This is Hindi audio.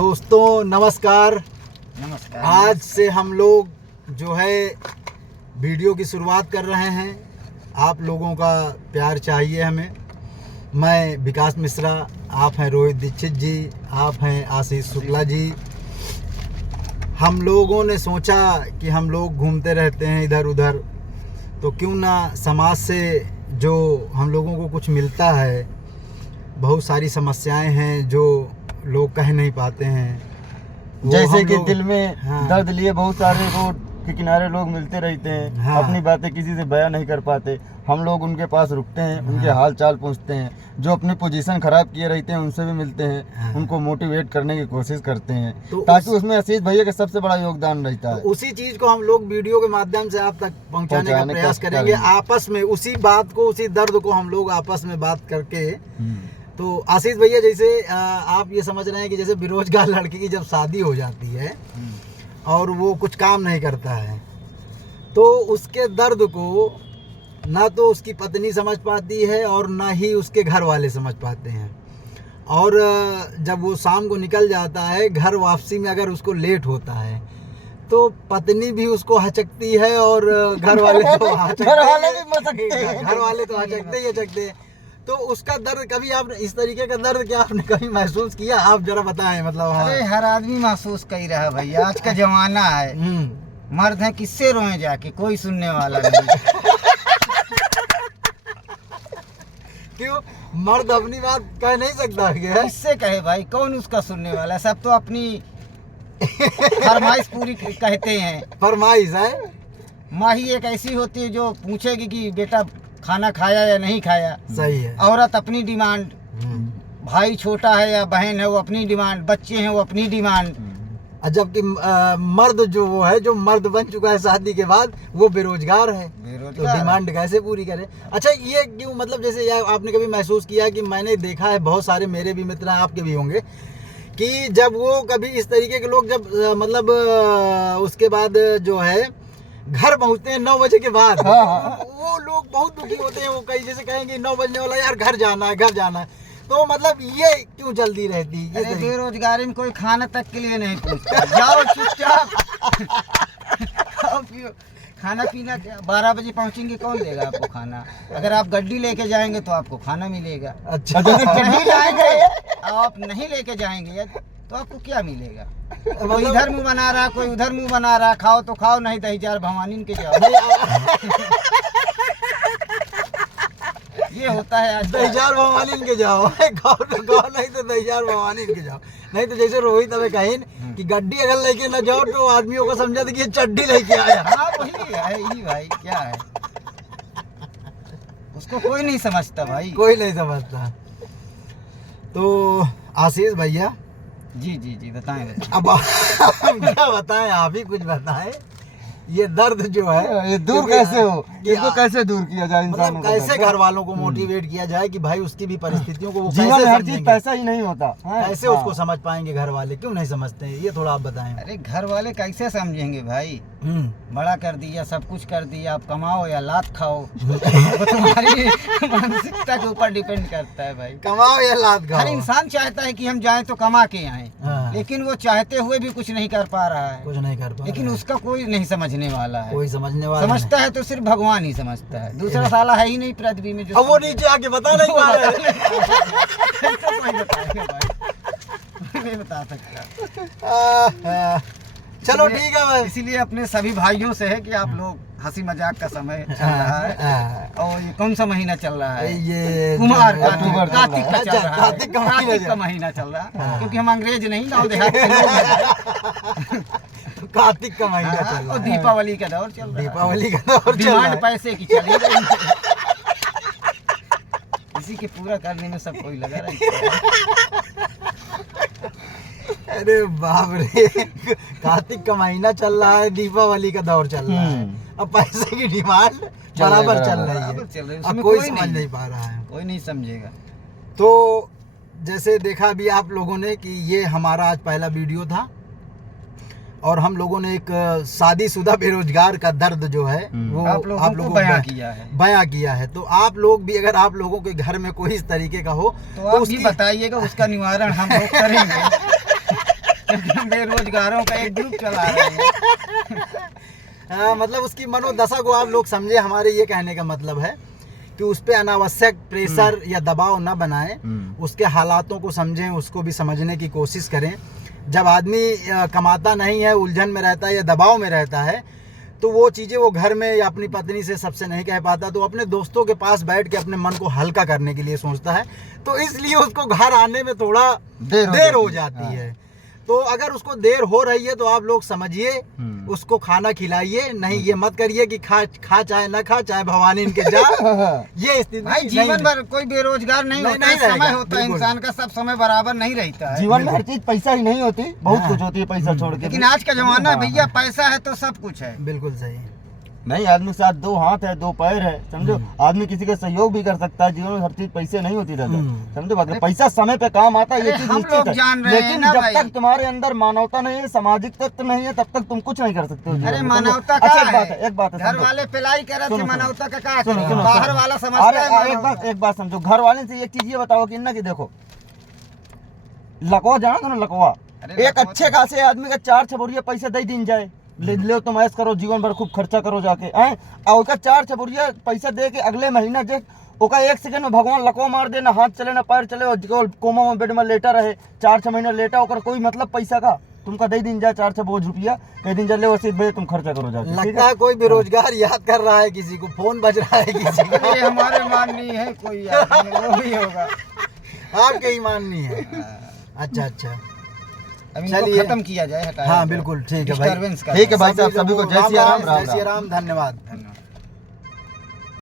दोस्तों नमस्कार। आज से हम लोग जो है वीडियो की शुरुआत कर रहे हैं। आप लोगों का प्यार चाहिए हमें। मैं विकास मिश्रा, आप हैं रोहित दीक्षित जी, आप हैं आशीष शुक्ला जी। हम लोगों ने सोचा कि हम लोग घूमते रहते हैं इधर उधर, तो क्यों ना समाज से जो हम लोगों को कुछ मिलता है, बहुत सारी समस्याएं हैं जो लोग कह नहीं पाते हैं। जैसे कि दिल में दर्द लिए बहुत सारे रोड के किनारे लोग मिलते रहते हैं, अपनी बातें किसी से बयां नहीं कर पाते। हम लोग उनके पास रुकते हैं, उनके हाल चाल पूछते हैं। जो अपनी पोजीशन खराब किए रहते हैं उनसे भी मिलते हैं, उनको मोटिवेट करने की कोशिश करते हैं, तो ताकि उसमें आशीष भैया का सबसे बड़ा योगदान रहता है। उसी चीज को हम लोग वीडियो के माध्यम से आप तक पहुंचाने का प्रयास करेंगे। आपस में उसी बात को, उसी दर्द को हम लोग आपस में बात करके। तो आशीष भैया, जैसे आप ये समझ रहे हैं कि जैसे बेरोजगार लड़की की जब शादी हो जाती है और वो कुछ काम नहीं करता है, तो उसके दर्द को ना तो उसकी पत्नी समझ पाती है और ना ही उसके घर वाले समझ पाते हैं। और जब वो शाम को निकल जाता है, घर वापसी में अगर उसको लेट होता है तो पत्नी भी उसको हचकती है और घर वाले तो हचकते हैं। तो उसका दर्द कभी आप इस तरीके का दर्द क्या आपने कभी महसूस किया? आप जरा बताएं। मतलब अरे हर आदमी महसूस कर ही रहा है भैया, आज का जमाना है। मर्द है, किससे रोए जाके, कोई सुनने वाला नहीं। क्यों? मर्द अपनी बात कह नहीं सकता क्या? किससे कहे भाई, कौन उसका सुनने वाला है? सब तो अपनी फरमाइश पूरी कहते हैं। फरमाइश है। माँ ही एक ऐसी होती है जो पूछेगी कि बेटा खाना खाया या नहीं खाया। सही है। औरत अपनी डिमांड, भाई छोटा है या बहन है वो अपनी डिमांड, बच्चे हैं वो अपनी डिमांड। जबकि मर्द जो वो है, जो मर्द बन चुका है शादी के बाद, वो बेरोजगार है, तो डिमांड कैसे पूरी करे? अच्छा, ये क्यों? मतलब जैसे आपने कभी महसूस किया कि मैंने देखा है, बहुत सारे मेरे भी मित्र हैं, आपके भी होंगे, कि जब वो कभी इस तरीके के लोग जब मतलब उसके बाद जो है घर पहुंचते हैं 9 बजे के बाद, वो लोग बहुत दुखी होते हैं। वो कई जैसे कहेंगे 9 बजने वाला, यार घर जाना है, घर जाना है। तो मतलब ये क्यों जल्दी रहती है? अरे बेरोजगारी में कोई खाना तक के लिए नहीं पूछता। जाओ चुपचाप खाना पीना क्या 12 बजे पहुंचेंगे, कौन देगा आपको खाना? अगर आप गड्डी लेके जाएंगे तो आपको खाना मिलेगा। अच्छा, नहीं जाएंगे, आप नहीं लेके जाएंगे तो आपको क्या मिलेगा? कोई इधर मुंह बना रहा, कोई उधर मुंह बना रहा। खाओ तो खाओ, नहीं दहीजार भवानी के जाओ। ये होता है आज। दहीजार भवानी के जाओ, गाँव नहीं तो दहीजार भवानी के जाओ। नहीं तो जैसे रोहित हमें कहीं कि गड्डी अगर लेके न जाओ तो आदमियों को समझा था कि ये चड्डी लेके आया। हाँ वही है ही भाई, क्या है, उसको कोई नहीं समझता भाई, कोई नहीं समझता। तो आशीष भैया जी जी जी बताएं। अब क्या बताएं, आप ही कुछ बताएं। ये दर्द जो है ये दूर कैसे हो, इसको कैसे दूर किया जाए? इंसान मतलब कैसे घर वालों को मोटिवेट किया जाए कि भाई उसकी भी परिस्थितियों को वो जीवन कैसे में हर समझेंगे? चीज पैसा ही नहीं होता, कैसे उसको समझ पाएंगे घर वाले? क्यों नहीं समझते हैं, ये थोड़ा आप बताएं। अरे घर वाले कैसे समझेंगे भाई? बड़ा कर दिया, सब कुछ कर दिया, आप कमाओ या लात खाओ। वो तुम्हारी मानसिकता के ऊपर डिपेंड करता है भाई। कमाओ या लात खाओ। हर इंसान चाहता है कि हम जाएं तो कमा के आएं, लेकिन वो चाहते हुए भी कुछ नहीं कर पा रहा है, कुछ नहीं कर पा, लेकिन उसका कोई नहीं समझने वाला है। कोई समझने वाला समझता है तो सिर्फ भगवान ही समझता है, दूसरा साला है ही नहीं पृथ्वी में जो। अब वो नीचे आके बता नहीं पा रहे। नहीं बता सकता। चलो ठीक है भाई। इसीलिए अपने सभी भाइयों से है कि आप लोग हंसी मजाक का समय चल रहा है। और ये कौन सा महीना चल रहा है? ये कुमार कार्तिक का चल रहा है। कार्तिक का महीना चल रहा है, क्योंकि हम अंग्रेज नहीं, गाँव देहात के लोग हैं। कार्तिक का महीना चल रहा है और दीपावली का दौर चल रहा है। दीपावली का दौर चल रहा डिमांड है। पैसे की चली रही। इसी के पूरा करने में सब कोई लगा रहता है। अरे बाप रे, कार्तिक का महीना चल रहा है, दीपावली का दौर चल रहा है, अब पैसे की डिमांड बराबर चल रही है। अब कोई समझ नहीं पा रहा है, कोई नहीं समझेगा। तो जैसे देखा भी आप लोगों ने कि ये हमारा आज पहला वीडियो था और हम लोगों ने एक शादीशुदा बेरोजगार का दर्द जो है वो आप लोगों को बयां किया है। तो आप लोग भी, अगर आप लोगों के घर में कोई इस तरीके का हो तो आप भी बताइएगा, उसका निवारण हम लोग करेंगे। बेरोजगारों का एक ग्रुप चला रहे हैं। मतलब उसकी मनोदशा को आप लोग समझे। हमारे ये कहने का मतलब है कि उस पे अनावश्यक प्रेशर या दबाव न बनाएं, उसके हालातों को समझें, उसको भी समझने की कोशिश करें। जब आदमी कमाता नहीं है, उलझन में रहता है या दबाव में रहता है, तो वो चीज़ें वो घर में या अपनी पत्नी से सबसे नहीं कह पाता, तो अपने दोस्तों के पास बैठ के अपने मन को हल्का करने के लिए सोचता है। तो इसलिए उसको घर आने में थोड़ा देर हो जाती है। तो अगर उसको देर हो रही है तो आप लोग समझिए, उसको खाना खिलाइए। नहीं ये मत करिए कि खा चाहे ना खा, चाहे भवानी इनके जा। ये स्थिति भाई जीवन भर कोई बेरोजगार नहीं होता है, समय होता है इंसान का, सब समय बराबर नहीं रहता है। जीवन में हर चीज पैसा ही नहीं होती, बहुत कुछ होती है पैसा छोड़ के। लेकिन आज का जमाना भैया पैसा है तो सब कुछ है। बिल्कुल सही। नहीं, आदमी के साथ दो हाथ है, दो पैर है, समझो। आदमी किसी का सहयोग भी कर सकता है। जीवन में हर चीज पैसे नहीं होती दादा, समझो बात। पैसा समय पे काम आता है, ये चीज निश्चित है। लेकिन जब तक तुम्हारे अंदर मानवता नहीं है, सामाजिक तत्व नहीं है, तब तक तुम कुछ नहीं कर सकते हो। अरे मानवता का एक बात है, घर वाले पिलाई करे थे, मानवता का क्या सुनो, सुनो, बाहर वाला समझता है। एक बात समझो, घर वाले से एक चीज ये बताओ कि ना, कि देखो लकवा जाना था ना, लकवा एक अच्छे खासे आदमी का 4 छबुरिया पैसे दे दिन जाए, ले तुम ऐसा करो, जीवन भर खूब खर्चा करो जाके, हैं, और उसका 4 छबुरिया पैसा दे के अगले महीना जे ओका 1 सेकंड में भगवान लकवा मार दे, ना हाथ चले ना पैर चले, और कोमा में बेड में लेटा रहे 4-6 महीना लेटा, ओकर कोई मतलब पैसा का तुमका दे दिन जाए 4-6 बोझ रुपया कह दिन चले, वैसे भाई तुम खर्चा करो जाके। लगता है कोई बेरोजगार याद कर रहा है, किसी को फोन बज रहा है किसी का। ये हमारे माननीय है कोई आदमी, वो भी होगा। आपके ही माननी है। अच्छा चलिए खत्म किया जाए, हटाया हाँ जाए। बिल्कुल ठीक है Disturbance भाई। का ठीक है भाई साहब, सभी को जय सिया राम, जय सिया राम, धन्यवाद।